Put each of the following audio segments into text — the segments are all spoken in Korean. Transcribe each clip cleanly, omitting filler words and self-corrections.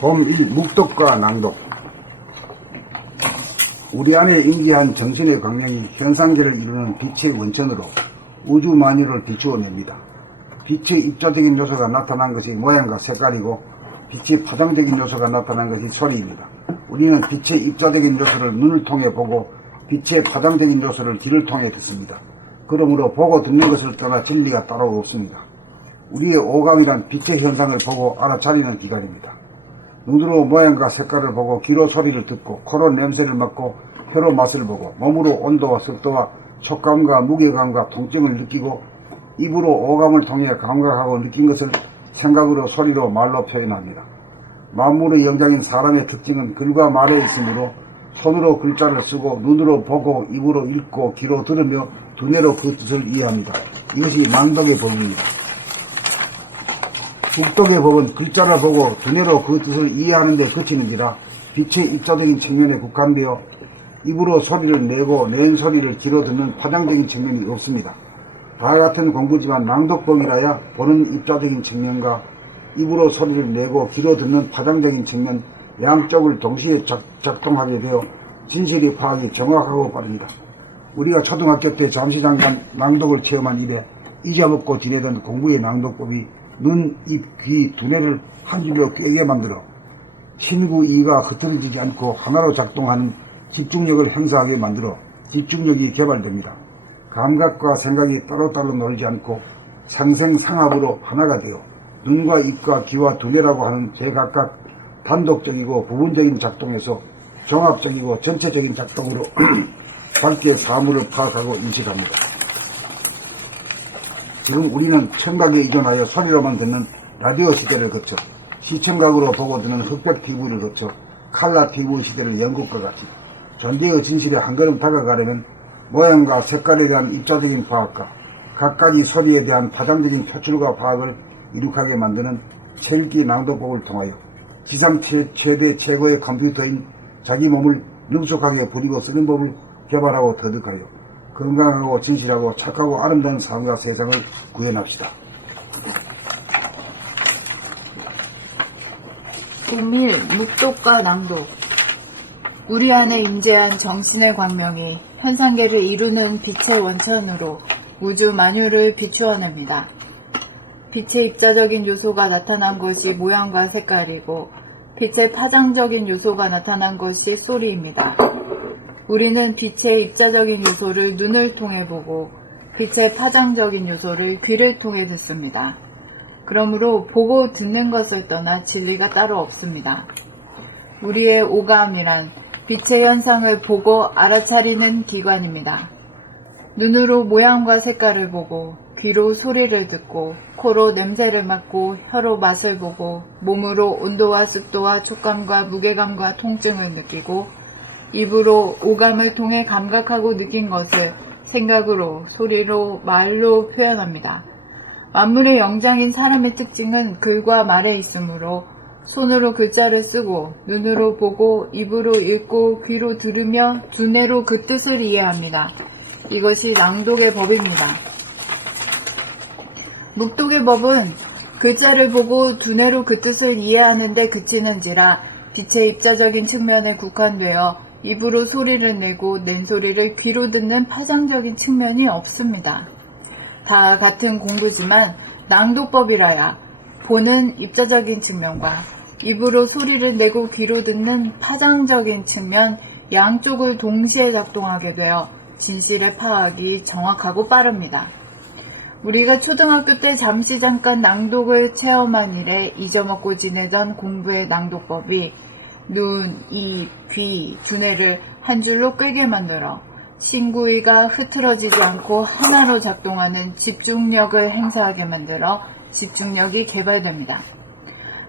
봄 1. 묵독과 낭독. 우리 안에 인기한 정신의 광명이 현상계를 이루는 빛의 원천으로 우주 만유를 비추어냅니다. 빛의 입자적인 요소가 나타난 것이 모양과 색깔이고 빛의 파장적인 요소가 나타난 것이 소리입니다. 우리는 빛의 입자적인 요소를 눈을 통해 보고 빛의 파장적인 요소를 귀를 통해 듣습니다. 그러므로 보고 듣는 것을 떠나 진리가 따로 없습니다. 우리의 오감이란 빛의 현상을 보고 알아차리는 기관입니다. 눈으로 모양과 색깔을 보고 귀로 소리를 듣고 코로 냄새를 맡고 혀로 맛을 보고 몸으로 온도와 습도와 촉감과 무게감과 통증을 느끼고 입으로 오감을 통해 감각하고 느낀 것을 생각으로 소리로 말로 표현합니다. 만물의 영장인 사람의 특징은 글과 말에 있으므로 손으로 글자를 쓰고 눈으로 보고 입으로 읽고 귀로 들으며 두뇌로 그 뜻을 이해합니다. 이것이 낭독의 법입니다. 묵독의 법은 글자를 보고 두뇌로 그 뜻을 이해하는 데 그치는지라 빛의 입자적인 측면에 국한되어 입으로 소리를 내고 낸 소리를 귀로 듣는 파장적인 측면이 없습니다. 다 같은 공부지만 낭독법이라야 보는 입자적인 측면과 입으로 소리를 내고 귀로 듣는 파장적인 측면 양쪽을 동시에 작동하게 되어 진실의 파악이 정확하고 빠릅니다. 우리가 초등학교 때 잠시 잠깐 낭독을 체험한 이래 잊어먹고 지내던 공부의 낭독법이 눈, 입, 귀, 두뇌를 한 줄로 꿰게 만들어 신구 이가 흐트러지지 않고 하나로 작동하는 집중력을 행사하게 만들어 집중력이 개발됩니다. 감각과 생각이 따로따로 놀지 않고 상생상합으로 하나가 되어 눈과 입과 귀와 두뇌라고 하는 제각각 단독적이고 부분적인 작동에서 종합적이고 전체적인 작동으로 밝게 사물을 파악하고 인식합니다. 지금 우리는 청각에 의존하여 소리로만 듣는 라디오 시대를 거쳐 시청각으로 보고 듣는 흑백 TV를 거쳐 칼라 TV 시대를 연 것과 같이 존재의 진실에 한 걸음 다가가려면 모양과 색깔에 대한 입자적인 파악과 각가지 소리에 대한 파장적인 표출과 파악을 이룩하게 만드는 세읽기 낭독법을 통하여 지상 최대 최고의 컴퓨터인 자기 몸을 능숙하게 부리고 쓰는 법을 개발하고 터득하여 건강하고 진실하고 착하고 아름다운 삶과 세상을 구현합시다. 봄1. 묵독과 낭독. 우리 안에 임재한 정신의 광명이 현상계를 이루는 빛의 원천으로 우주 만유를 비추어냅니다. 빛의 입자적인 요소가 나타난 것이 모양과 색깔이고 빛의 파장적인 요소가 나타난 것이 소리입니다. 우리는 빛의 입자적인 요소를 눈을 통해 보고 빛의 파장적인 요소를 귀를 통해 듣습니다. 그러므로 보고 듣는 것을 떠나 진리가 따로 없습니다. 우리의 오감이란 빛의 현상을 보고 알아차리는 기관입니다. 눈으로 모양과 색깔을 보고 귀로 소리를 듣고 코로 냄새를 맡고 혀로 맛을 보고 몸으로 온도와 습도와 촉감과 무게감과 통증을 느끼고 입으로 오감을 통해 감각하고 느낀 것을 생각으로 소리로 말로 표현합니다. 만물의 영장인 사람의 특징은 글과 말에 있으므로 손으로 글자를 쓰고 눈으로 보고 입으로 읽고 귀로 들으며 두뇌로 그 뜻을 이해합니다. 이것이 낭독의 법입니다. 묵독의 법은 글자를 보고 두뇌로 그 뜻을 이해하는 데 그치는지라 빛의 입자적인 측면에 국한되어 입으로 소리를 내고 낸 소리를 귀로 듣는 파장적인 측면이 없습니다. 다 같은 공부지만 낭독법이라야 보는 입자적인 측면과 입으로 소리를 내고 귀로 듣는 파장적인 측면 양쪽을 동시에 작동하게 되어 진실의 파악이 정확하고 빠릅니다. 우리가 초등학교 때 잠시 잠깐 낭독을 체험한 이래 잊어먹고 지내던 공부의 낭독법이 눈, 입, 귀, 두뇌를 한 줄로 끄게 만들어 신구이가 흐트러지지 않고 하나로 작동하는 집중력을 행사하게 만들어 집중력이 개발됩니다.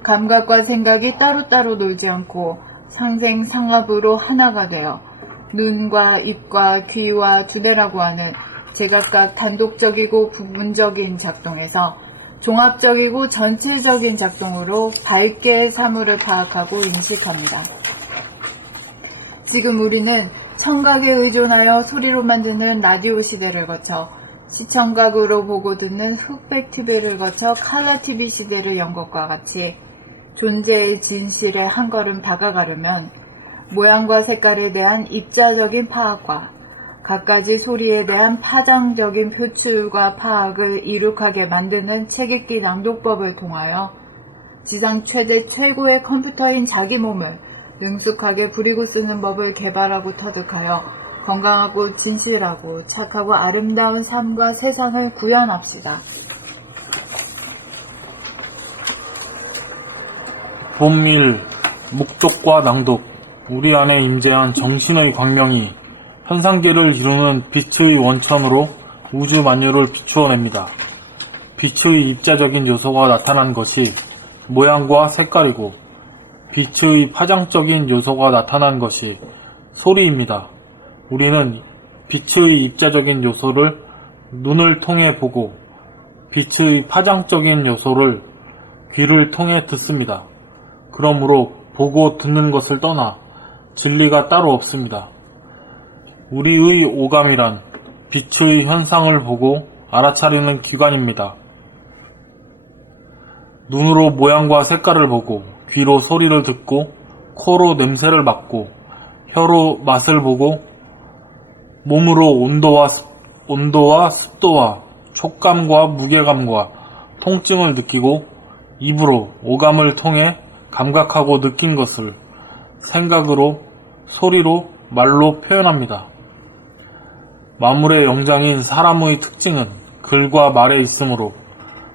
감각과 생각이 따로따로 놀지 않고 상생상합으로 하나가 되어 눈과 입과 귀와 두뇌라고 하는 제각각 단독적이고 부분적인 작동에서 종합적이고 전체적인 작동으로 밝게 사물을 파악하고 인식합니다. 지금 우리는 청각에 의존하여 소리로만 듣는 라디오 시대를 거쳐 시청각으로 보고 듣는 흑백 TV를 거쳐 칼라 TV 시대를 연 것과 같이 존재의 진실에 한 걸음 다가가려면 모양과 색깔에 대한 입자적인 파악과 갖가지 소리에 대한 파장적인 표출과 파악을 이룩하게 만드는 책 읽기 낭독법을 통하여 지상 최대 최고의 컴퓨터인 자기 몸을 능숙하게 부리고 쓰는 법을 개발하고 터득하여 건강하고 진실하고 착하고 아름다운 삶과 세상을 구현합시다. 봄1 묵독과 낭독. 우리 안에 임재한 정신의 광명이 현상계를 이루는 빛의 원천으로 우주 만유를 비추어냅니다. 빛의 입자적인 요소가 나타난 것이 모양과 색깔이고 빛의 파장적인 요소가 나타난 것이 소리입니다. 우리는 빛의 입자적인 요소를 눈을 통해 보고 빛의 파장적인 요소를 귀를 통해 듣습니다. 그러므로 보고 듣는 것을 떠나 진리가 따로 없습니다. 우리의 오감이란 빛의 현상을 보고 알아차리는 기관입니다. 눈으로 모양과 색깔을 보고, 귀로 소리를 듣고, 코로 냄새를 맡고, 혀로 맛을 보고, 몸으로 온도와 습도와 촉감과 무게감과 통증을 느끼고, 입으로 오감을 통해 감각하고 느낀 것을 생각으로, 소리로, 말로 표현합니다. 만물의 영장인 사람의 특징은 글과 말에 있으므로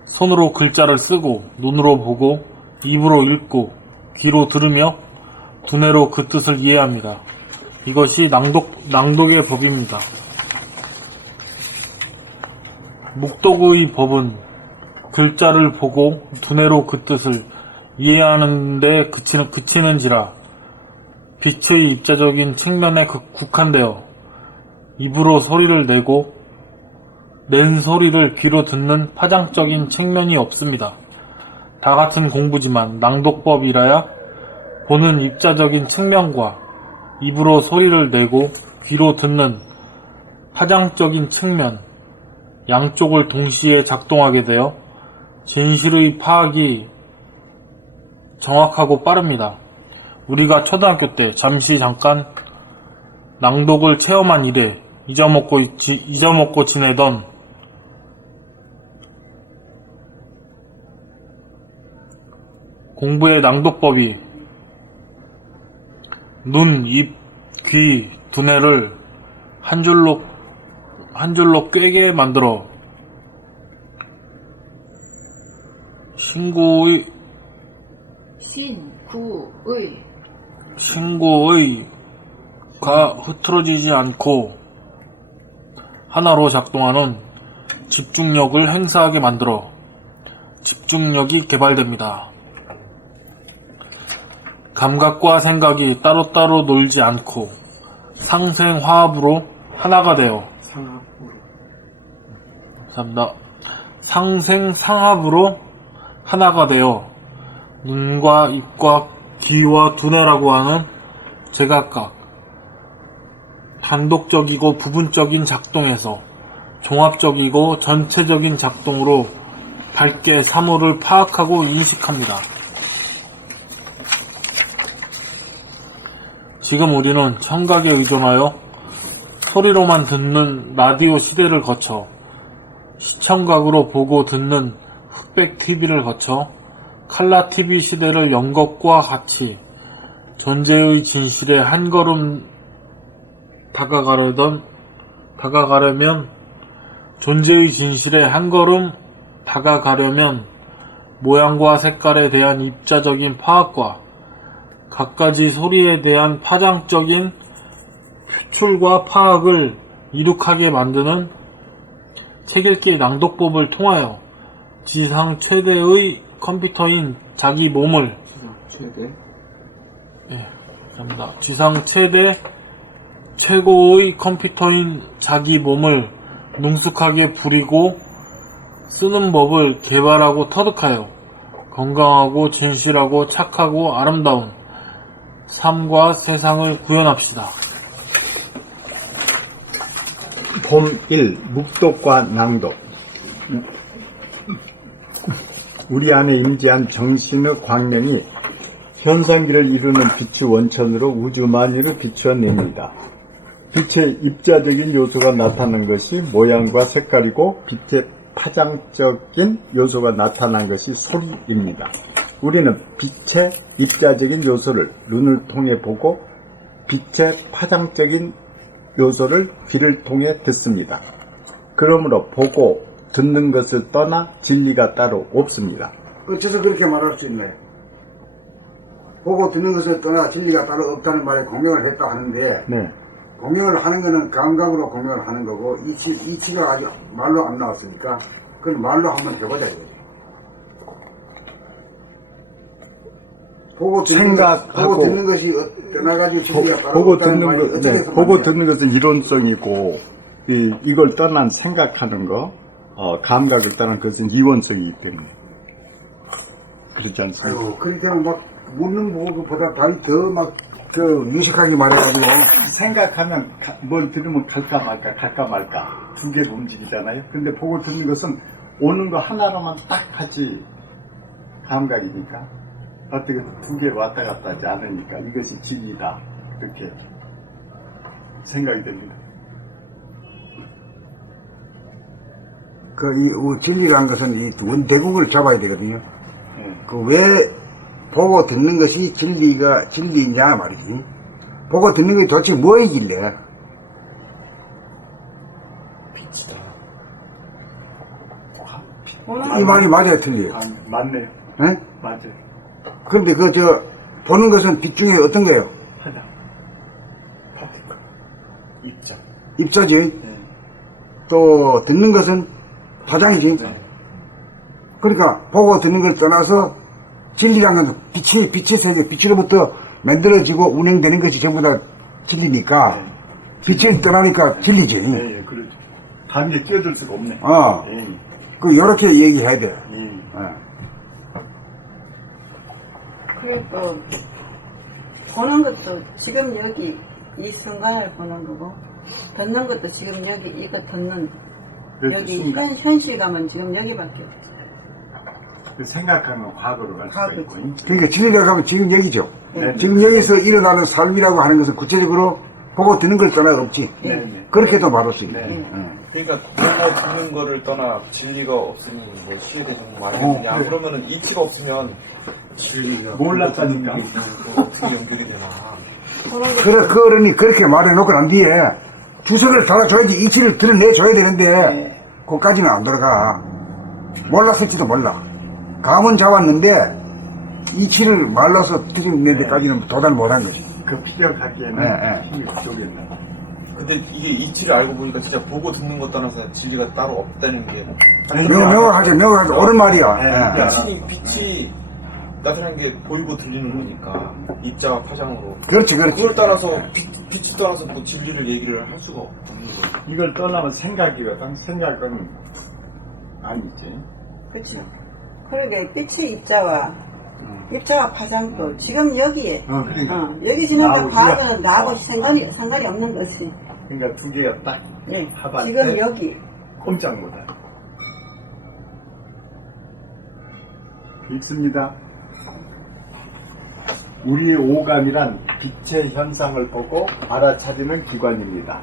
손으로 글자를 쓰고 눈으로 보고 입으로 읽고 귀로 들으며 두뇌로 그 뜻을 이해합니다. 이것이 낭독의 법입니다. 묵독의 법은 글자를 보고 두뇌로 그 뜻을 이해하는 데 그치는지라 빛의 입자적인 측면에 국한되어 입으로 소리를 내고 낸 소리를 귀로 듣는 파장적인 측면이 없습니다. 다 같은 공부지만 낭독법이라야 보는 입자적인 측면과 입으로 소리를 내고 귀로 듣는 파장적인 측면 양쪽을 동시에 작동하게 되어 진실의 파악이 정확하고 빠릅니다. 우리가 초등학교 때 잠깐 낭독을 체험한 이래 잊어먹고 지내던 공부의 낭독법이 눈, 입, 귀, 두뇌를 한 줄로 꿰게 만들어 신구의가 흐트러지지 않고 하나로 작동하는 집중력을 행사하게 만들어 집중력이 개발됩니다. 감각과 생각이 따로따로 놀지 않고 상생화합으로 하나가 되어 상생상합으로 하나가 되어 눈과 입과 귀와 두뇌라고 하는 제각각 단독적이고 부분적인 작동에서 종합적이고 전체적인 작동으로 밝게 사물을 파악하고 인식합니다. 지금 우리는 청각에 의존하여 소리로만 듣는 라디오 시대를 거쳐 시청각으로 보고 듣는 흑백 TV를 거쳐 칼라 TV 시대를 연 것과 같이 존재의 진실에 한 걸음 다가가려면 존재의 진실에 한 걸음 다가가려면 모양과 색깔에 대한 입자적인 파악과 갖가지 소리에 대한 파장적인 표출과 파악을 이룩하게 만드는 책 읽기 낭독법을 통하여 지상 최대의 컴퓨터인 자기 몸을 지상 최대 최고의 컴퓨터인 자기 몸을 능숙하게 부리고 쓰는 법을 개발하고 터득하여 건강하고 진실하고 착하고 아름다운 삶과 세상을 구현합시다. 봄 1 묵독과 낭독. 우리 안에 임재한 정신의 광명이 현상기를 이루는 빛의 원천으로 우주 만유를 비추어냅니다. 빛의 입자적인 요소가 나타난 것이 모양과 색깔이고 빛의 파장적인 요소가 나타난 것이 소리입니다. 우리는 빛의 입자적인 요소를 눈을 통해 보고 빛의 파장적인 요소를 귀를 통해 듣습니다. 그러므로 보고 듣는 것을 떠나 진리가 따로 없습니다. 어째서 그렇게 말할 수 있나요? 보고 듣는 것을 떠나 진리가 따로 없다는 말에 공명을 했다 하는데 네. 공명을 하는 것은 감각으로 공명을 하는 거고 이치가 아직 말로 안 나왔으니까 그건 말로 한번 해보자 이거죠. 보고 듣는 것이 떠나가지고 진리가 따로 보고 없다는 듣는 말이 것, 어떻게 네, 해서 보고 맞나요? 듣는 것은 이론성이고 이걸 떠난 생각하는 거, 감각을 떠난 것은 이원성이기 때문에 그렇지 않습니까? 아이고 그렇게 되면 막 묻는 것보다 답이 더 막 유식하게 말해가지고 생각하면 뭘 들으면 갈까 말까 두 개로 움직이잖아요. 근데 보고 듣는 것은 오는 거 하나로만 딱 하지 감각이니까 어떻게 두 개 왔다 갔다 하지 않으니까 이것이 진리다 그렇게 생각이 됩니다. 이 진리라는 것은 이 원대국을 잡아야 되거든요. 네. 왜 보고 듣는 것이 진리냐 말이지. 보고 듣는 것이 도대체 뭐이길래? 빛이다. 이 말이 맞아요, 틀려요? 맞네요. 예? 맞아요. 그런데 보는 것은 빛 중에 어떤 거예요? 하나. 파티클. 입자. 입자지. 네. 또 듣는 것은 파장이지. 네. 그러니까 보고 듣는 걸 떠나서 진리라는 건 빛의 세계, 빛으로부터 만들어지고 운행되는 것이 전부 다 진리니까 네. 빛을 떠나니까 진리지. 네, 그렇죠. 감에 끼어들 수가 없네. 네. 요렇게 얘기해야 돼. 네. 그리고 보는 것도 지금 여기 이 순간을 보는 거고 듣는 것도 지금 여기 이거 듣는 그렇죠, 여기 순간. 현실감은 지금 여기밖에 없어. 생각하면 과거로 갈 수가 있고. 그러니까 진리라고 하면 지금 여기죠. 네. 지금 여기서 일어나는 삶이라고 하는 것은 구체적으로 보고 듣는 걸 떠나 없지. 네, 네. 그렇게도 말할 수 있네. 네. 그러니까 보고 듣는 거를 떠나 진리가 없으면 뭐 시에 대해서 말하느냐 그래. 그러면은 이치가 없으면 진리가 몰랐다니까. 어떻게 연결이 되나. 그래, 그 어른이 그렇게 말해놓고 난 뒤에 주석을 달아줘야지 이치를 드러내줘야 되는데 그것까지는 안 돌아가. 몰랐을지도 몰라. 감은 잡았는데 이치를 말라서 드러낸 데까지는 도달 못한 거지. 그 피겨 갖기에는 네. 힘이 부족했네. 근데 이게 이치를 알고 보니까 진짜 보고 듣는 것 떠나서 진리가 따로 없다는 게 명확하죠. 옳은 말이야. 네. 예. 빛이 나타나는 게 보이고 들리는 거니까 입자와 파장으로 그렇지. 그걸 따라서 빛이 떠나서 뭐 진리를 얘기를 할 수가 없는 거죠. 이걸 떠나면 생각이거든. 생각은 아니지. 그렇죠. 그러게 빛의 입자와 파장도 지금 여기에 그러니까. 여기 지나가 나하고 과거는 나하고 상관이 없는 것이 그러니까 두 개가 딱 예. 합할 지금 때 여기 꼼짝 못해. 읽습니다. 우리의 오감이란 빛의 현상을 보고 알아차리는 기관입니다.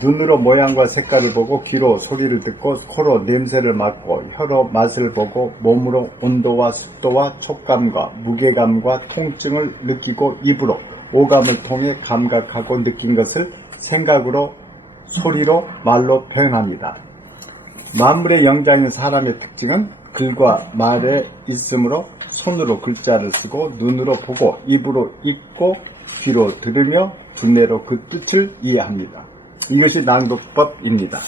눈으로 모양과 색깔을 보고 귀로 소리를 듣고 코로 냄새를 맡고 혀로 맛을 보고 몸으로 온도와 습도와 촉감과 무게감과 통증을 느끼고 입으로 오감을 통해 감각하고 느낀 것을 생각으로 소리로 말로 표현합니다. 만물의 영장인 사람의 특징은 글과 말에 있으므로 손으로 글자를 쓰고 눈으로 보고 입으로 읽고 귀로 들으며 두뇌로 그 뜻을 이해합니다. 이것이 낭독법입니다.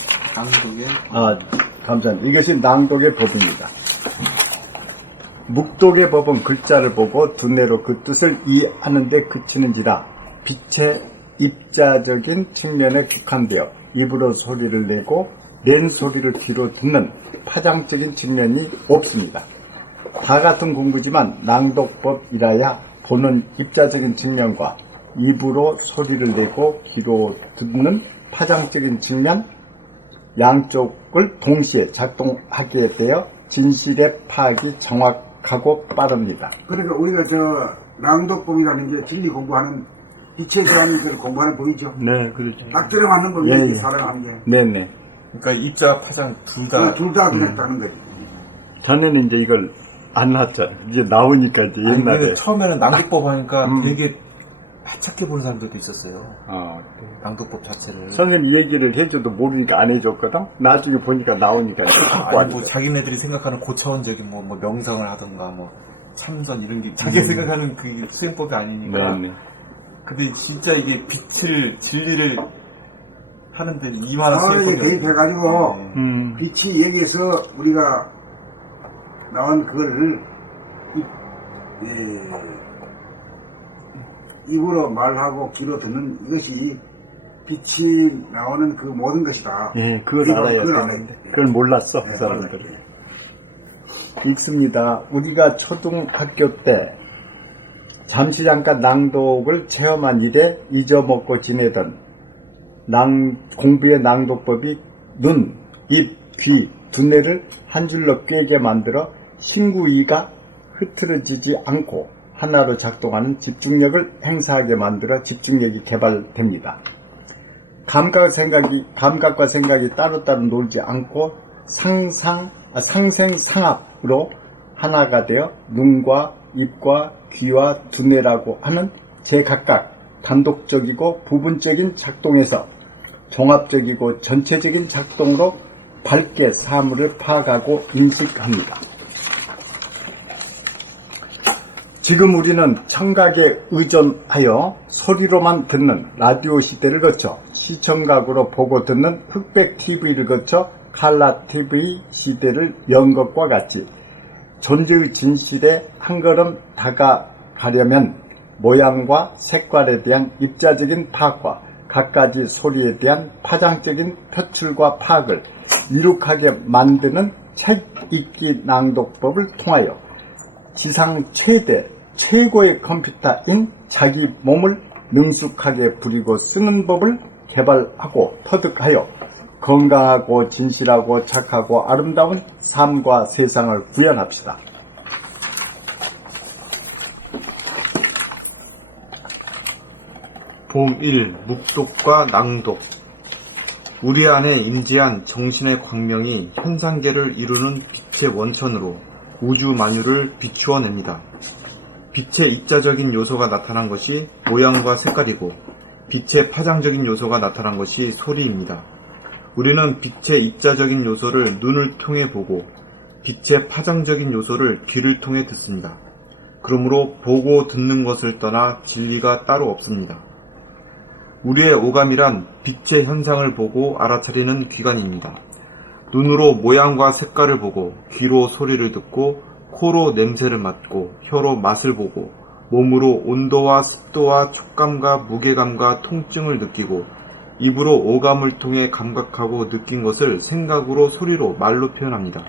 감사합니다. 이것이 낭독의 법입니다. 묵독의 법은 글자를 보고 두뇌로 그 뜻을 이해하는 데 그치는지라 빛의 입자적인 측면에 국한되어 입으로 소리를 내고 낸 소리를 귀로 듣는 파장적인 측면이 없습니다. 다 같은 공부지만 낭독법이라야 보는 입자적인 측면과 입으로 소리를 내고 귀로 듣는 파장적인 측면 양쪽을 동시에 작동하게 되어 진실의 파악이 정확하고 빠릅니다. 그러니까 우리가 낭독법이라는 게 진리 공부하는 빛에 대한 그 공부하는 법이죠. 네, 그렇죠. 딱 들어맞는 법이죠. 예, 예. 살아가는 게. 네네. 그러니까 입자 파장 둘 다 둘 다 그랬다는 거지. 전에는 이제 이걸 안 났죠. 이제 나오니까 이제 아니, 옛날에. 근데 처음에는 낭독법 하니까 음. 되게 하찮게 보는 사람들도 있었어요. 네. 낭독법 자체를. 선생님 얘기를 해줘도 모르니까 안 해줬거든? 나중에 보니까 나오니까. 아니 뭐 자기네들이 생각하는 고차원적인 뭐 명상을 하던가 뭐 참선 이런 게 자기가 생각하는 그 수행법이 아니니까. 네네. 근데 진짜 이게 빛을 진리를 하는데 이만한 이게 수행법이 대입해가지고 음. 빛이 여기에서 우리가 나온 그걸 입으로 말하고 귀로 듣는 이것이 빛이 나오는 그 모든 것이다. 예, 그걸 알아야 되는데. 그걸 몰랐어, 그 네, 사람들은. 읽습니다. 우리가 초등학교 때 잠시 잠깐 낭독을 체험한 이래 잊어먹고 지내던 공부의 낭독법이 눈, 입, 귀, 두뇌를 한 줄로 꿰게 만들어 신구이가 흐트러지지 않고 하나로 작동하는 집중력을 행사하게 만들어 집중력이 개발됩니다. 감각과 생각이 따로따로 놀지 않고 상생상합으로 하나가 되어 눈과 입과 귀와 두뇌라고 하는 제각각 단독적이고 부분적인 작동에서 종합적이고 전체적인 작동으로 밝게 사물을 파악하고 인식합니다. 지금 우리는 청각에 의존하여 소리로만 듣는 라디오 시대를 거쳐 시청각으로 보고 듣는 흑백 TV를 거쳐 칼라 TV 시대를 연 것과 같이 존재의 진실에 한 걸음 다가가려면 모양과 색깔에 대한 입자적인 파악과 갖가지 소리에 대한 파장적인 표출과 파악을 이룩하게 만드는 책 읽기 낭독법을 통하여 지상 최고의 컴퓨터인 자기 몸을 능숙하게 부리고 쓰는 법을 개발하고 터득하여 건강하고 진실하고 착하고 아름다운 삶과 세상을 구현합시다. 봄 1. 묵독과 낭독. 우리 안에 임재한 정신의 광명이 현상계를 이루는 빛의 원천으로 우주 만유를 비추어냅니다. 빛의 입자적인 요소가 나타난 것이 모양과 색깔이고 빛의 파장적인 요소가 나타난 것이 소리입니다. 우리는 빛의 입자적인 요소를 눈을 통해 보고 빛의 파장적인 요소를 귀를 통해 듣습니다. 그러므로 보고 듣는 것을 떠나 진리가 따로 없습니다. 우리의 오감이란 빛의 현상을 보고 알아차리는 기관입니다. 눈으로 모양과 색깔을 보고, 귀로 소리를 듣고, 코로 냄새를 맡고, 혀로 맛을 보고, 몸으로 온도와 습도와 촉감과 무게감과 통증을 느끼고, 입으로 오감을 통해 감각하고 느낀 것을 생각으로 소리로 말로 표현합니다.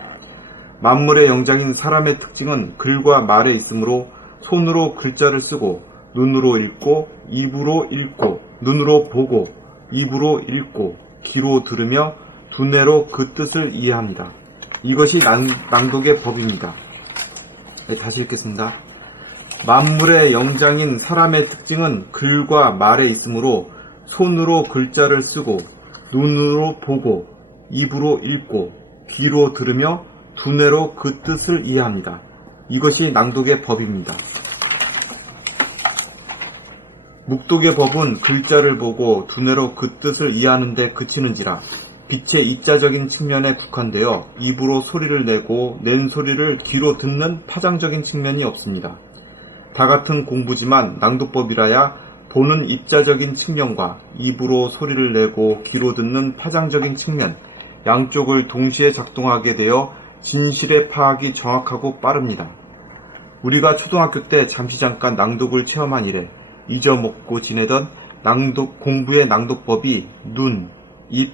만물의 영장인 사람의 특징은 글과 말에 있으므로 손으로 글자를 쓰고, 눈으로 읽고, 입으로 읽고, 눈으로 보고, 입으로 읽고, 귀로 들으며 두뇌로 그 뜻을 이해합니다. 이것이 낭독의 법입니다. 네, 다시 읽겠습니다. 만물의 영장인 사람의 특징은 글과 말에 있으므로 손으로 글자를 쓰고, 눈으로 보고, 입으로 읽고, 귀로 들으며 두뇌로 그 뜻을 이해합니다. 이것이 낭독의 법입니다. 묵독의 법은 글자를 보고 두뇌로 그 뜻을 이해하는 데 그치는지라 빛의 입자적인 측면에 국한되어 입으로 소리를 내고 낸 소리를 귀로 듣는 파장적인 측면이 없습니다. 다 같은 공부지만 낭독법이라야 보는 입자적인 측면과 입으로 소리를 내고 귀로 듣는 파장적인 측면 양쪽을 동시에 작동하게 되어 진실의 파악이 정확하고 빠릅니다. 우리가 초등학교 때 잠시 잠깐 낭독을 체험한 이래 잊어먹고 지내던 공부의 낭독법이 눈, 입,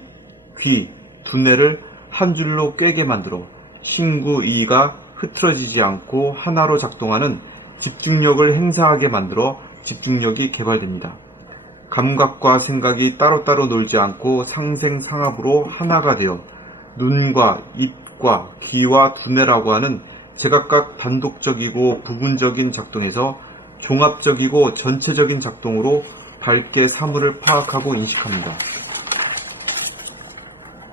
귀, 두뇌를 한 줄로 꿰게 만들어 신구이가 흐트러지지 않고 하나로 작동하는 집중력을 행사하게 만들어 집중력이 개발됩니다. 감각과 생각이 따로따로 놀지 않고 상생상합으로 하나가 되어 눈과 입과 귀와 두뇌라고 하는 제각각 단독적이고 부분적인 작동에서 종합적이고 전체적인 작동으로 밝게 사물을 파악하고 인식합니다.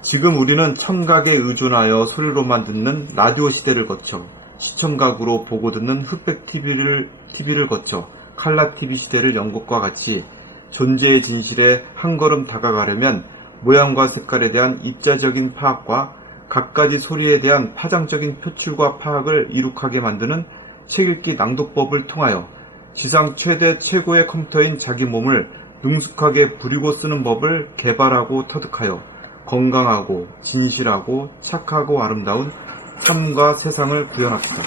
지금 우리는 청각에 의존하여 소리로만 듣는 라디오 시대를 거쳐 시청각으로 보고 듣는 흑백 TV를 거쳐 칼라 TV 시대를 연 것과 같이 존재의 진실에 한 걸음 다가가려면 모양과 색깔에 대한 입자적인 파악과 갖가지 소리에 대한 파장적인 표출과 파악을 이룩하게 만드는 책읽기 낭독법을 통하여 지상 최대 최고의 컴퓨터인 자기 몸을 능숙하게 부리고 쓰는 법을 개발하고 터득하여 건강하고 진실하고 착하고 아름다운 삶과 세상을 구현합시다.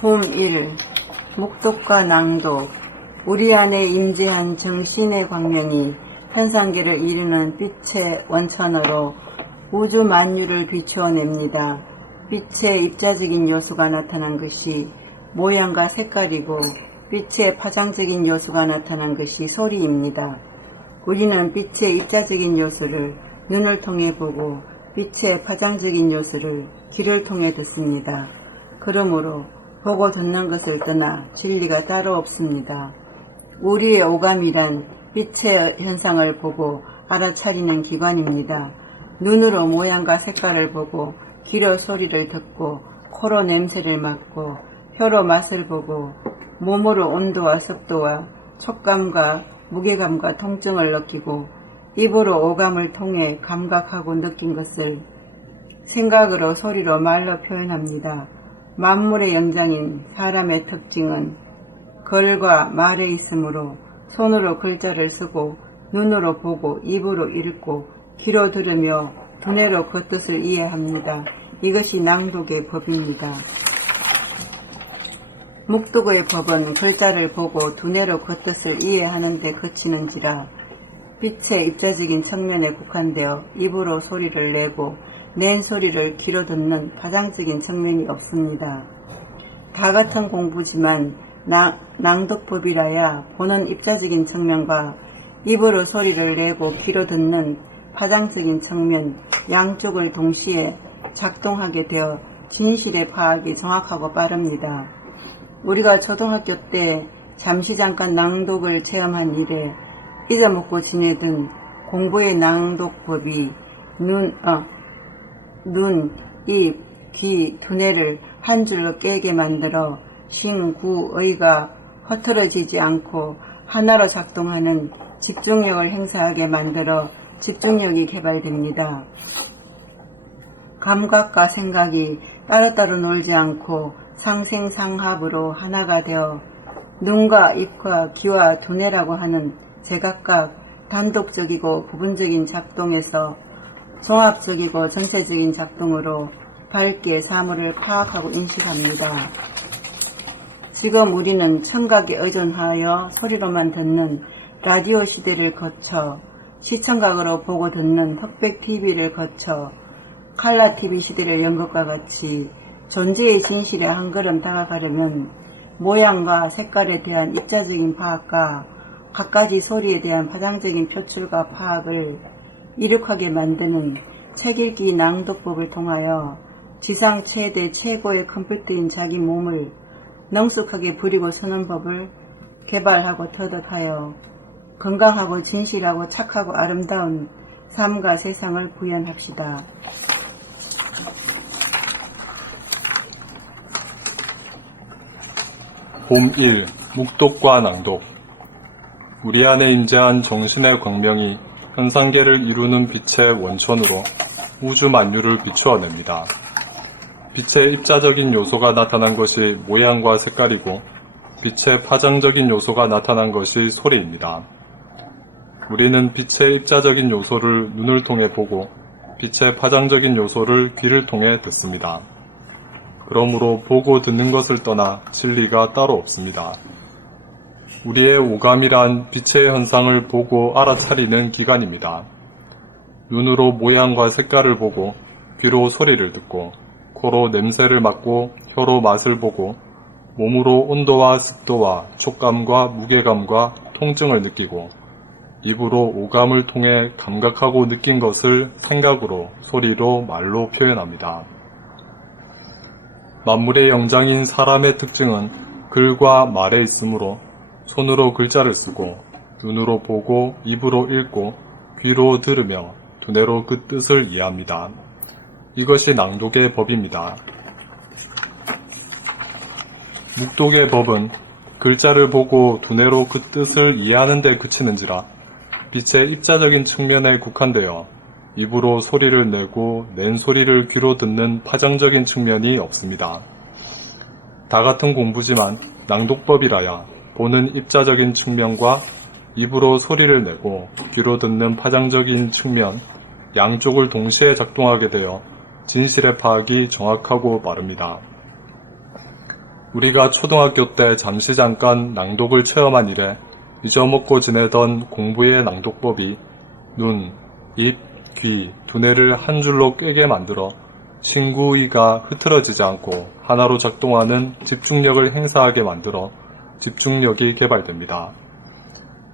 봄 1. 묵독과 낭독. 우리 안에 임재한 정신의 광명이 현상계를 이루는 빛의 원천으로 우주 만유를 비추어냅니다. 빛의 입자적인 요소가 나타난 것이 모양과 색깔이고 빛의 파장적인 요소가 나타난 것이 소리입니다. 우리는 빛의 입자적인 요소를 눈을 통해 보고 빛의 파장적인 요소를 귀를 통해 듣습니다. 그러므로 보고 듣는 것을 떠나 진리가 따로 없습니다. 우리의 오감이란 빛의 현상을 보고 알아차리는 기관입니다. 눈으로 모양과 색깔을 보고 귀로 소리를 듣고 코로 냄새를 맡고 혀로 맛을 보고 몸으로 온도와 습도와 촉감과 무게감과 통증을 느끼고 입으로 오감을 통해 감각하고 느낀 것을 생각으로 소리로 말로 표현합니다. 만물의 영장인 사람의 특징은 글과 말에 있으므로 손으로 글자를 쓰고 눈으로 보고 입으로 읽고 귀로 들으며 두뇌로 그 뜻을 이해합니다. 이것이 낭독의 법입니다. 묵독의 법은 글자를 보고 두뇌로 그 뜻을 이해하는 데 그치는지라 빛의 입자적인 측면에 국한되어 입으로 소리를 내고 낸 소리를 귀로 듣는 파장적인 측면이 없습니다. 다 같은 공부지만 낭독법이라야 보는 입자적인 측면과 입으로 소리를 내고 귀로 듣는 파장적인 측면 양쪽을 동시에 작동하게 되어 진실의 파악이 정확하고 빠릅니다. 우리가 초등학교 때 잠시 잠깐 낭독을 체험한 이래 잊어먹고 지내던 공부의 낭독법이 눈, 입, 귀, 두뇌를 한 줄로 깨게 만들어 신, 구, 의가 흐트러지지 않고 하나로 작동하는 집중력을 행사하게 만들어 집중력이 개발됩니다. 감각과 생각이 따로따로 놀지 않고 상생상합으로 하나가 되어 눈과 입과 귀와 두뇌라고 하는 제각각 단독적이고 부분적인 작동에서 종합적이고 전체적인 작동으로 밝게 사물을 파악하고 인식합니다. 지금 우리는 청각에 의존하여 소리로만 듣는 라디오 시대를 거쳐 시청각으로 보고 듣는 흑백 TV를 거쳐 칼라 TV 시대를 연 것과 같이 존재의 진실에 한 걸음 다가가려면 모양과 색깔에 대한 입자적인 파악과 갖가지 소리에 대한 파장적인 표출과 파악을 이룩하게 만드는 책읽기 낭독법을 통하여 지상 최대 최고의 컴퓨터인 자기 몸을 능숙하게 부리고 쓰는 법을 개발하고 터득하여 건강하고 진실하고 착하고 아름다운 삶과 세상을 구현합시다. 봄 1. 묵독과 낭독. 우리 안에 임재한 정신의 광명이 현상계를 이루는 빛의 원천으로 우주 만유를 비추어냅니다. 빛의 입자적인 요소가 나타난 것이 모양과 색깔이고 빛의 파장적인 요소가 나타난 것이 소리입니다. 우리는 빛의 입자적인 요소를 눈을 통해 보고 빛의 파장적인 요소를 귀를 통해 듣습니다. 그러므로 보고 듣는 것을 떠나 진리가 따로 없습니다. 우리의 오감이란 빛의 현상을 보고 알아차리는 기관입니다. 눈으로 모양과 색깔을 보고 귀로 소리를 듣고 코로 냄새를 맡고 혀로 맛을 보고 몸으로 온도와 습도와 촉감과 무게감과 통증을 느끼고 입으로 오감을 통해 감각하고 느낀 것을 생각으로 소리로 말로 표현합니다. 만물의 영장인 사람의 특징은 글과 말에 있으므로 손으로 글자를 쓰고 눈으로 보고 입으로 읽고 귀로 들으며 두뇌로 그 뜻을 이해합니다. 이것이 낭독의 법입니다. 묵독의 법은 글자를 보고 두뇌로 그 뜻을 이해하는 데 그치는지라 빛의 입자적인 측면에 국한되어 입으로 소리를 내고 낸 소리를 귀로 듣는 파장적인 측면이 없습니다. 다 같은 공부지만 낭독법이라야 보는 입자적인 측면과 입으로 소리를 내고 귀로 듣는 파장적인 측면 양쪽을 동시에 작동하게 되어 진실의 파악이 정확하고 빠릅니다. 우리가 초등학교 때 잠깐 낭독을 체험한 이래 잊어먹고 지내던 공부의 낭독법이 눈, 입, 귀, 두뇌를 한 줄로 꿰게 만들어 신구의가 흐트러지지 않고 하나로 작동하는 집중력을 행사하게 만들어 집중력이 개발됩니다.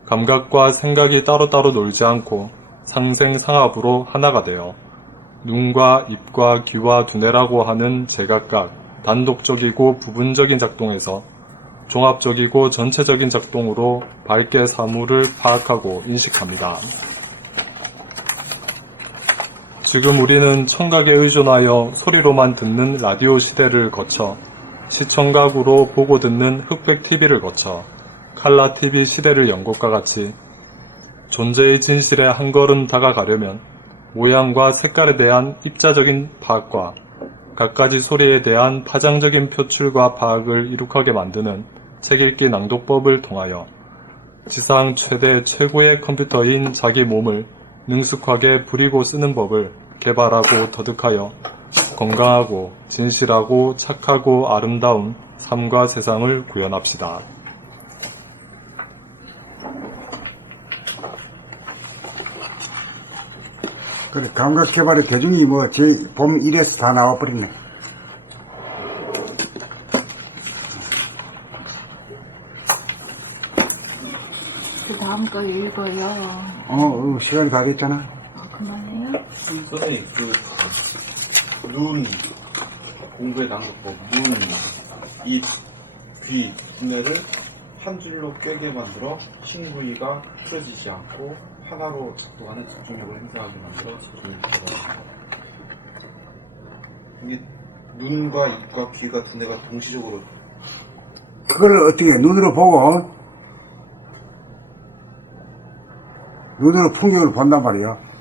감각과 생각이 따로따로 놀지 않고 상생상합으로 하나가 되어 눈과 입과 귀와 두뇌라고 하는 제각각 단독적이고 부분적인 작동에서 종합적이고 전체적인 작동으로 밝게 사물을 파악하고 인식합니다. 지금 우리는 청각에 의존하여 소리로만 듣는 라디오 시대를 거쳐 시청각으로 보고 듣는 흑백 TV를 거쳐 칼라 TV 시대를 연 것과 같이 존재의 진실에 한 걸음 다가가려면 모양과 색깔에 대한 입자적인 파악과 갖가지 소리에 대한 파장적인 표출과 파악을 이룩하게 만드는 책읽기 낭독법을 통하여 지상 최대 최고의 컴퓨터인 자기 몸을 능숙하게 부리고 쓰는 법을 개발하고 터득하여 건강하고 진실하고 착하고 아름다운 삶과 세상을 구현합시다. 그래, 감각 개발의 대중이 뭐, 봄 1에서 다 나와버리네. 그 다음 거 읽어요. 시간이 다 됐잖아. 그만해요? 선생님, 눈, 공부의 낭독법, 눈, 입, 귀, 두뇌를 한 줄로 꿰게 만들어 신부위가 틀어지지 않고 하나로 작동하는 집중력을 행사하게 만들어 집중력을 개발합니다. 이게 눈과 입과 귀가 두뇌가 동시적으로 그걸 어떻게, 눈으로 보고, 눈으로 풍경을 본단 말이야.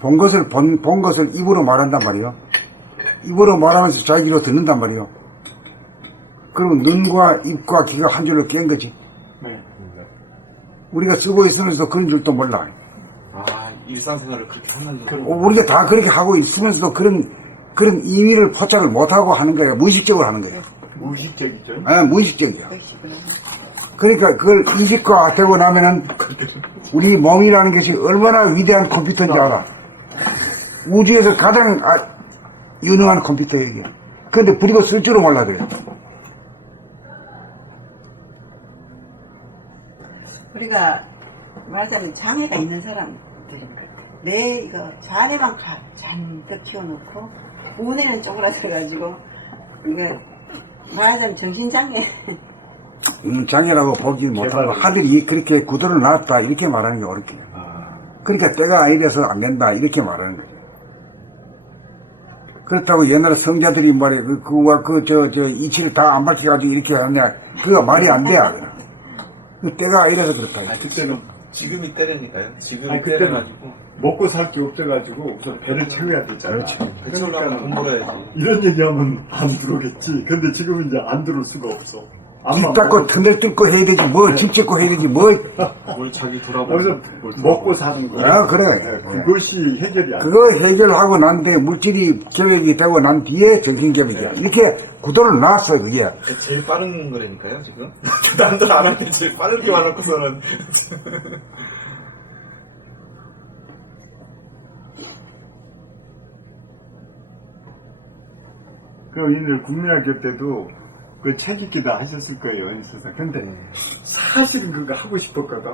본 것을 입으로 말한단 말이야. 입으로 말하면서 자기로 듣는단 말이야. 그러면 눈과 입과 귀가 한 줄로 깬 거지. 네. 우리가 쓰고 있으면서도 그런 줄도 몰라. 일상생활을 그렇게 하는 우리가 다 그렇게 하고 있으면서도 그런 의미를 포착을 못하고 하는 거야. 무의식적으로 하는 거야. 무의식적이죠. 무의식적이야. 그러니까 그걸 인식화되고 나면은 우리 몸이라는 것이 얼마나 위대한 컴퓨터인지 알아. 우주에서 가장 유능한 컴퓨터야 이게. 그런데 부리고 쓸 줄은 몰라 그래. 우리가 말하자면 장애가 있는 사람들인 것 같아. 내 이거 자네만 잔뜩 키워놓고 우네는 쪼그라져가지고 이거 말하자면 정신장애. 장애라고 보기 못하고 하들이 그렇게 구도를 놨다 이렇게 말하는 게 어렵게. 그러니까 때가 이래서 안 된다 이렇게 말하는 거죠. 그렇다고 옛날에 성자들이 말해 이치를 다 안 밝혀가지고 이렇게 하냐 그거 말이 안 돼. 그 때가 이래서 그렇다. 그때는 지금이 때라니까요. 지금이 그때는 때려가지고 먹고 살 게 없어가지고 우선 배를 채워야 되잖아. 그렇지. 그러니까 돈 벌어야지. 이런 얘기하면 안 들어오겠지. 근데 지금은 이제 안 들을 수가 없어. 집 닦고 터널 뚫고 해야 되지 집 짓고 해야 되지 뭘 자기 돌아보고 여기서 먹고 사는 거야. 그래. 네, 그것이 해결이 안 돼. 그거 해결하고 난 뒤에 물질이 개혁이 되고 난 뒤에 정신개혁이야. 이렇게 구도를 놨어 그게. 제일 빠른 거라니까요 지금. 남들 안 하는데 제일 빠른 게 많았고서는. 그 오늘 국민학교 때도 그 책 읽기도 하셨을 거예요, 연수사. 근데 사실은 그거 하고 싶었거든.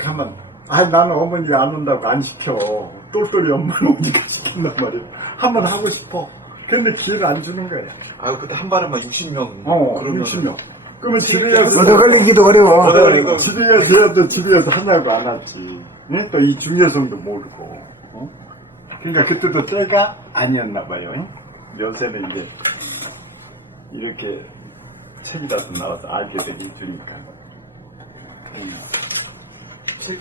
가만. 나는 어머니 안 온다고 안 시켜. 똘똘이 엄마는 어디가 시킨단 말이야. 한번 하고 싶어. 근데 기회를 안 주는 거야. 아, 그때 한 발에만 60명. 그러면 60명. 그러면 집에 가서 얻어 걸리기도 어려워. 집에 가서 해야 돼. 집에 가서 하냐고 안 하지. 네? 또 이 중요성도 모르고. 그러니까 그때도 때가 아니었나 봐요. 요새는 이제 이렇게 책이라도 나와서 알게 되니까.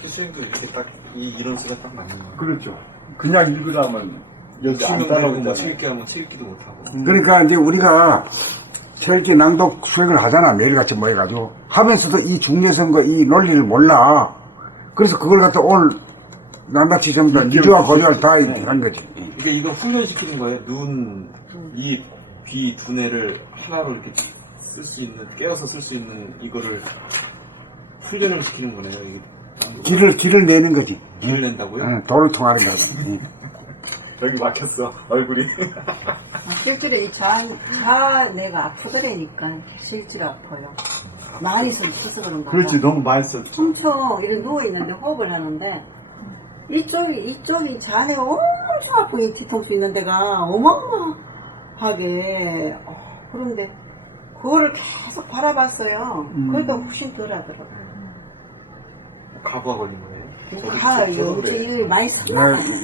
수행도 이렇게 딱, 이런 수가 딱 맞는 거예요. 그렇죠. 그냥 읽으라면 여기 안 뭐 따라오잖아. 치일기 하면 치일기도 못하고. 그러니까 이제 우리가 세계 낭독 수행을 하잖아. 매일같이 모여가지고. 하면서도 이 중요성과 이 논리를 몰라. 그래서 그걸 갖다 오늘 낱낱이 전부 다 니즈와 거리를 다 한 거지. 이게 이거 훈련시키는 거예요. 눈, 입, 귀, 두뇌를 하나로 이렇게 쓸 수 있는, 깨워서 쓸 수 있는 이거를 훈련을 시키는 거네요. 이게 길을 내는 거지. 길을 낸다고요? 응, 도를 통하는 거거든. 여기 막혔어. 얼굴이. 실제로 이 자내가 아프더라니까 실제로 아파요. 많이 써서 그런가 봐. 그렇지. 너무 많이 썼지. 엄청 이렇게 누워있는데 호흡을 하는데 이쪽이 자네가 엄청 아프고 이 뒤통수 있는 데가 어마어마하게 그런데 그거를 계속 바라봤어요. 그래도 훨씬 덜 하더라고요. 가부가 걸린 거예요? 여기 많이 쓰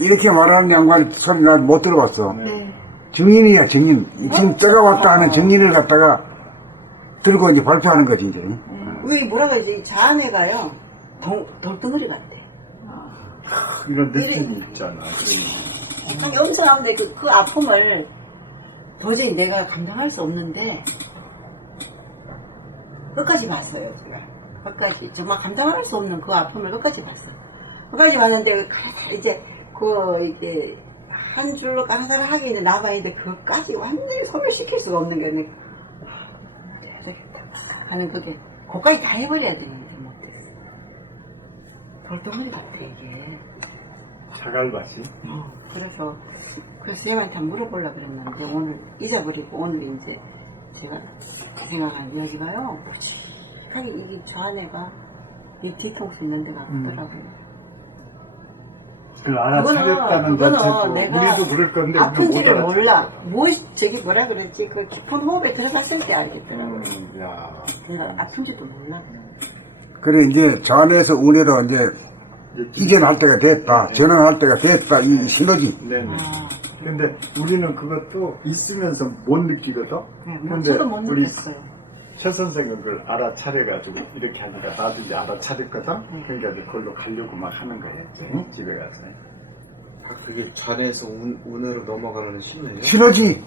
이렇게 말하는 양반 소리 난 못 들어봤어. 네. 증인이야, 증인. 지금 째가 왔다 하는 증인을 갖다가 들고 이제 발표하는 거지, 이제. 왜 뭐라 그러지? 자네가요 돌덩어리 같아. 이런 느낌이 있잖아. 엄청 아픈데 그 아픔을 도저히 내가 감당할 수 없는데 끝까지 봤어요. 끝까지 정말 감당할 수 없는 그 아픔을 끝까지 봤어요. 끝까지 봤는데 이제 이게 한 줄로 강사를 하기에는 나봐야는데 그까지 완전히 소멸시킬 수가 없는 거예요. 되겠다 하는 그게 그까지 다 해버려야 되는데 못했어. 돌덩어리 같아 이게. 자갈밭이. 그래서 쌤한테 물어보려고 그랬는데 오늘 잊어버리고 오늘 이제 제가 생각한 이야기가요. 묵직하게 이게 저 안에가 이 뒤통수 있는 데가 아프더라고요. 그걸 알아차렸다는 자체고 우리도 그럴 건데 아픈지를 몰라. 저기 뭐라 그랬지? 그 깊은 호흡에 들어갔을 때 알겠더라고요. 야. 내가 아픈지도 몰라. 그래, 이제 저 안에서 운해로 이제 이전할 때가 됐다. 전환할 때가 됐다. 이 신호지. 네네. 근데 우리는 그것도 있으면서 못 느끼거든. 근데 저도 못 우리 느꼈어요. 최 선생은 그걸 알아차려가지고 이렇게 하니까 나도 이제 알아차렸거든. 그러니까 이제 그걸로 가려고 막 하는 거예요. 집에 가서. 그게 잔에서 운해로 넘어가는 신호예요? 신호지.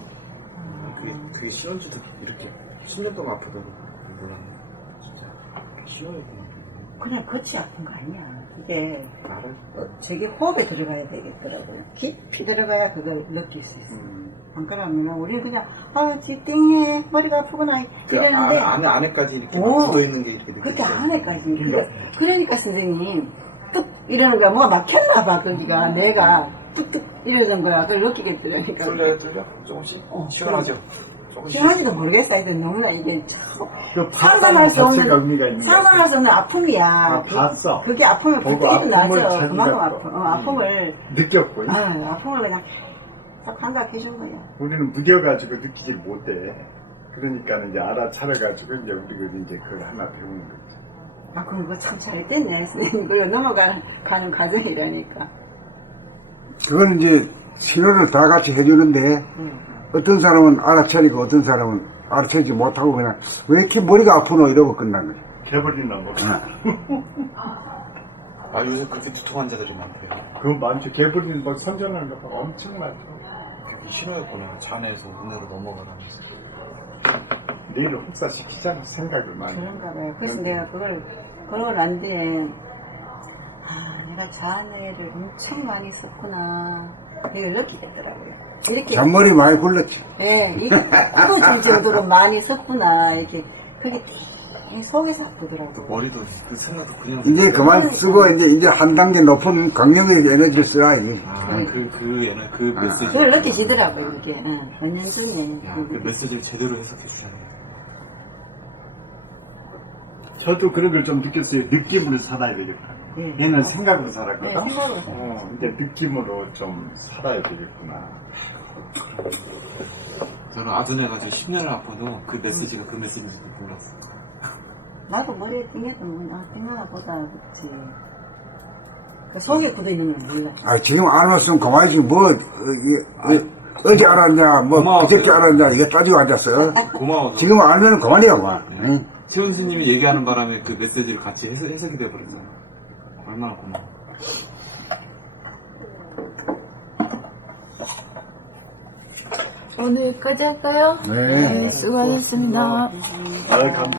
그게 신호인지도 이렇게 10년 동안 아프다고 몰랐네. 진짜 쉬워야겠네. 그냥 겉이 아픈 거 아니야. 이게 알아? 저게 호흡에 들어가야 되겠더라고요. 깊이 들어가야 그걸 느낄 수 있어. 안 그러면 우리는 그냥 띵해 머리가 아프구나 이랬는데 안에까지 이렇게 막 묻어있는 게 이렇게 그때 느껴지잖아요. 안에까지 그러니까 선생님 뚝 이러는 거야. 뭐가 막혔나 봐 거기가. 내가 뚝뚝 이러는 거야. 그걸 느끼겠더라니까. 뚫려 조금씩 시원하죠? 조금씩 시원하지도 모르겠어. 하여튼 너무나 이게 그 상상할 수 없는 자체가 의미가 있는 거야. 상상할 수 없는 아픔이야. 봤어. 그게 아픔을 보고 그때도 아픔을 나죠. 자기가 그만큼 또, 아픔을 느꼈고. 아픔을 그냥 딱 감각해 준 거예요. 우리는 무뎌가지고 느끼질 못해. 그러니까 이제 알아차려가지고 이제 우리가 이제 그걸 하나 배우는 거죠. 그럼 그거 참 잘됐네. 선생님 그걸 넘어가는 과정이라니까. 그건 이제 신호를 다 같이 해주는데 어떤 사람은 알아차리고 어떤 사람은 알아차리지 못하고 그냥 왜 이렇게 머리가 아프노 이러고 끝난 거야. 개버리나 뭐. 아 요새 그렇게 두통 환자들이 많고요. 그건 많죠. 개버리는 막 선전하는 거 엄청 많죠. 그게 신호였구나. 잔에서 운해로 넘어가라면서. 내일을 혹사시키자는 생각을 많이. 그런가 봐요. 그래서 내가 그걸 안 돼. 내가 자아내를 엄청 많이 썼구나. 이걸 느끼겠더라고요. 이렇게. 잔머리 많이 굴렀지. 예, 이게 부러질 정도로 많이 썼구나. 이렇게. 그게 속에서 아프더라고요. 머리도 그 생각도 그냥. 이제 그만 쓰고 이제 한 단계 높은 강력의 에너지를 써야지. 그 메시지. 그걸 느껴지더라고요, 이게. 은연중에. 그 메시지를 제대로 해석해 주잖아요. 저도 그런 걸 좀 느꼈어요. 느낌으로 살아야 되겠다. 예. 얘는 생각으로 살았거든. 네, 생각으로 이제 느낌으로 좀 살아야 되겠구나. 저는 아둔해가지고 10년을 아파도 그 메시지가 그 메시지인지 몰랐어. 나도 머리에 띵했던 건 띵하나 보다 그렇지. 그 속에 굳어 있는 건 몰라. 아, 지금 알았으면 그만이지, 뭐, 어제 알았냐, 뭐, 고마워. 그저께 알았냐, 이거 따지고 앉았어요. 고마워. 지금 알면 그만이야, 그만. 응? 최훈 스님이 얘기하는 바람에 그 메시지를 같이 해석이 돼버렸잖아. 얼마나 고마워. 오늘 여기까지 할까요? 네. 수고하셨습니다. 감